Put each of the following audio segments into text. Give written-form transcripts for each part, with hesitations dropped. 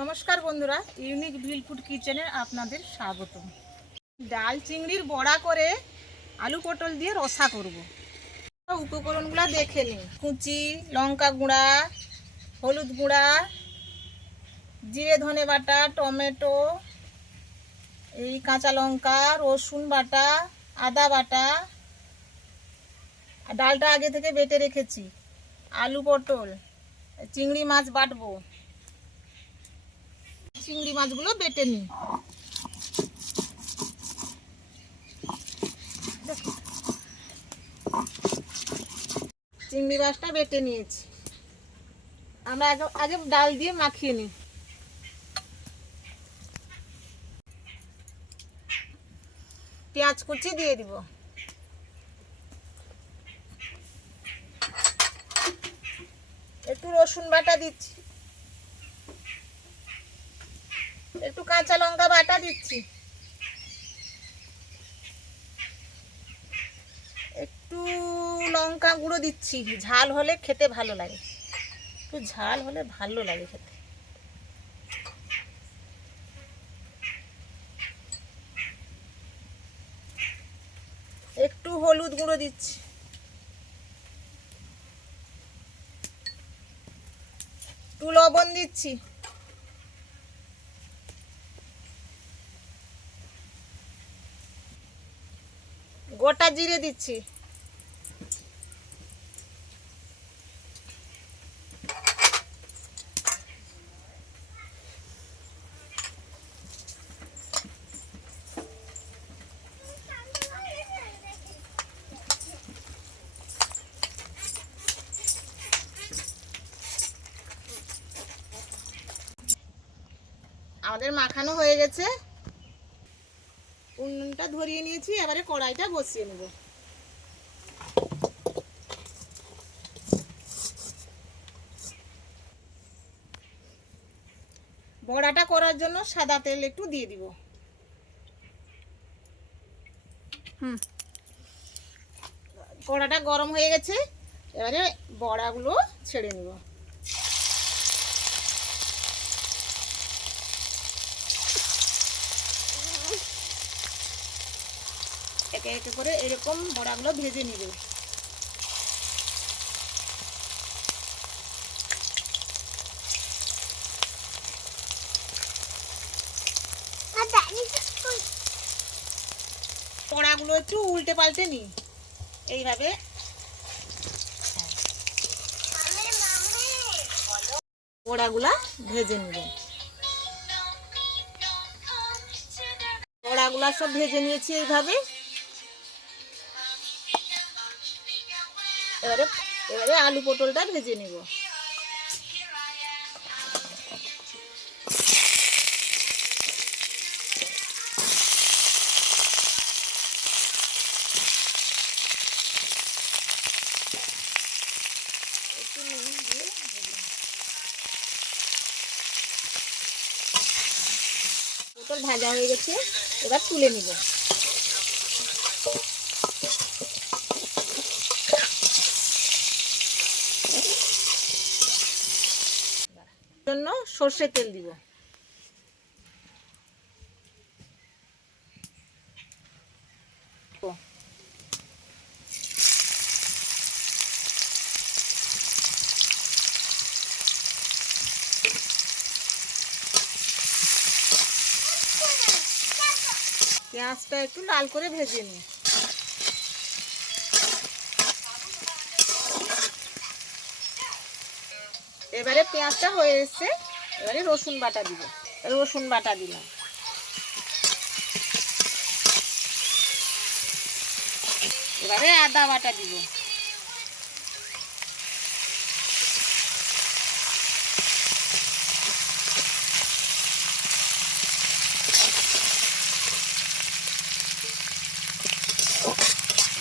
নমস্কার বন্ধুরা, ইউনিক ভিল ফুড কিচেনে আপনাদের স্বাগত। ডাল চিংড়ির বড়া করে আলু পটল দিয়ে রসা করব। উপকরণগুলো দেখে নিন। কুচি লঙ্কা গুঁড়া, হলুদ গুঁড়া, জিরে ধনে বাটা, টমেটো, এই কাঁচা লঙ্কা, রসুন বাটা, আদা বাটা, ডালটা আগে থেকে বেটে রেখেছি, আলু পটল, চিংড়ি মাছ বাটবো। চিংড়ি মাছগুলো বেটে নিই। চিংড়ি মাছটা বেটে নিয়েছি। আমরা আগে ডাল দিয়ে মাখিয়ে নিই। পেঁয়াজ কুচি দিয়ে দিব, একটু রসুন বাটা দিচ্ছি, একটু কাঁচা লঙ্কা বাটা দিচ্ছি, একটু লঙ্কা গুঁড়ো দিচ্ছি। ঝাল হলে খেতে ভালো লাগে, একটু ঝাল হলে ভালো লাগে খেতে। একটু হলুদ গুঁড়ো দিচ্ছি, একটু লবণ দিচ্ছি, গোটা জিরে দিচ্ছি, আমাদের মাখানো হয়ে গেছে। উনুনটা ধরিয়ে নিয়েছি, এবারে কড়াইটা বসিয়ে নেব। বড়াটা করার জন্য সাদা তেল একটু দিয়ে দিব। কড়াটা গরম হয়ে গেছে, এবারে বড়াগুলো ছেড়ে নেব। একে একে করে এরকম বড়াগুলো ভেজে নিবে। বড়াগুলো একটু উল্টে পাল্টে নি, এইভাবে বড়াগুলা ভেজে নিবেন। বড়াগুলা সব ভেজে নিয়েছি এইভাবে। এবারে এবারে আলু পটলটা ভেজে নিব। একটু নুন দিয়ে পটল ভাজা হয়ে গেছে, এবার তুলে নিব। জন্য সর্ষের তেল দিব। পেঁয়াজটা একটু লাল করে ভেজে নিই। এবারে পেঁয়াজটা হয়ে এসছে, এবারে রসুন বাটা দিব। রসুন বাটা দিলাম, এবারে আদা বাটা দিব,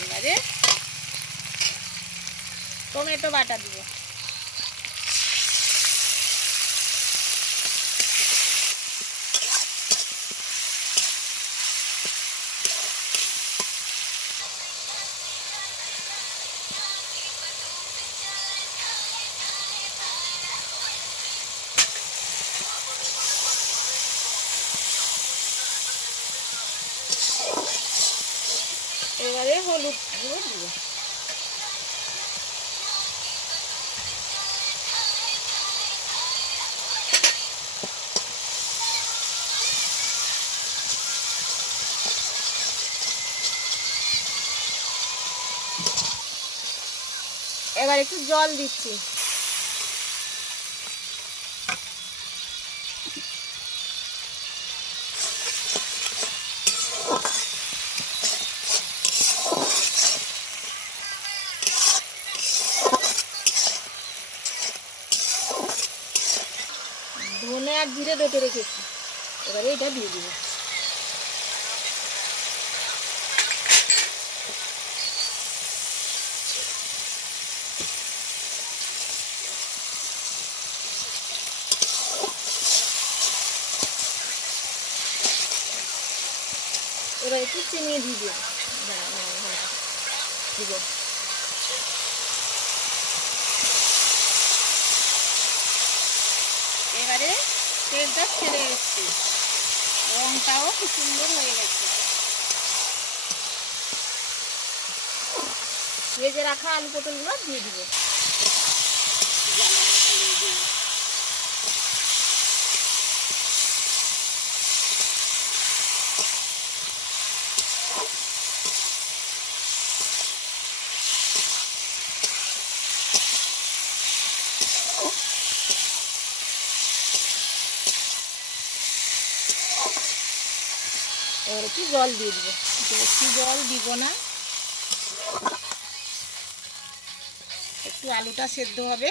এবারে টমেটো বাটা দিব, হলুদ গুঁড়ো দিব। এবার একটু জল দিচ্ছি। ধনে আর জিরে বেটে রেখেছি, এবারে এটা দিয়ে দিব। এবার একটু চিনি দিয়ে দিব। দিব এবারে তেলটা ছেড়ে এসছে, রংটাও খুব সুন্দর হয়ে গেছে। ভেজে রাখা আলু পটলগুলো দিয়ে দিব। এবার একটু জল দিয়ে দিব, বেশি জল দিব না, একটু আলুটা সেদ্ধ হবে।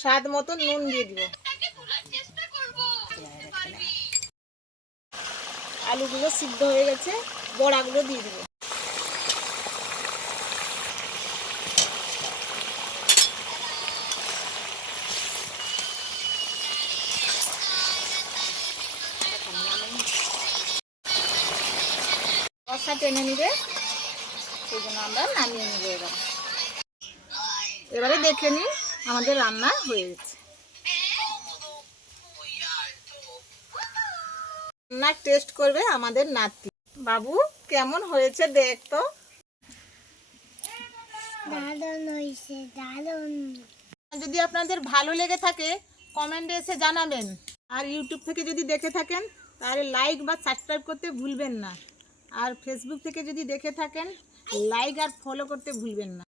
স্বাদ মতো নুন দিয়ে দিব। আলুগুলো সিদ্ধ হয়ে গেছে, বড়াগুলো দিয়ে দিব। কষা টেনে নিবে, সেই জন্য আমরা নামিয়ে নেব। এবারে দেখে নিই আমাদের রান্না হয়ে গেছে। রান্নার টেস্ট করবে আমাদের নাতি। বাবু কেমন হয়েছে দেখ তো। দারুণ হয়েছে, দারুণ। যদি আপনাদের ভালো লেগে থাকে কমেন্টে এসে জানাবেন, আর ইউটিউব থেকে যদি দেখে থাকেন তাহলে লাইক বা সাবস্ক্রাইব করতে ভুলবেন না, আর ফেসবুক থেকে যদি দেখে থাকেন লাইক আর ফলো করতে ভুলবেন না।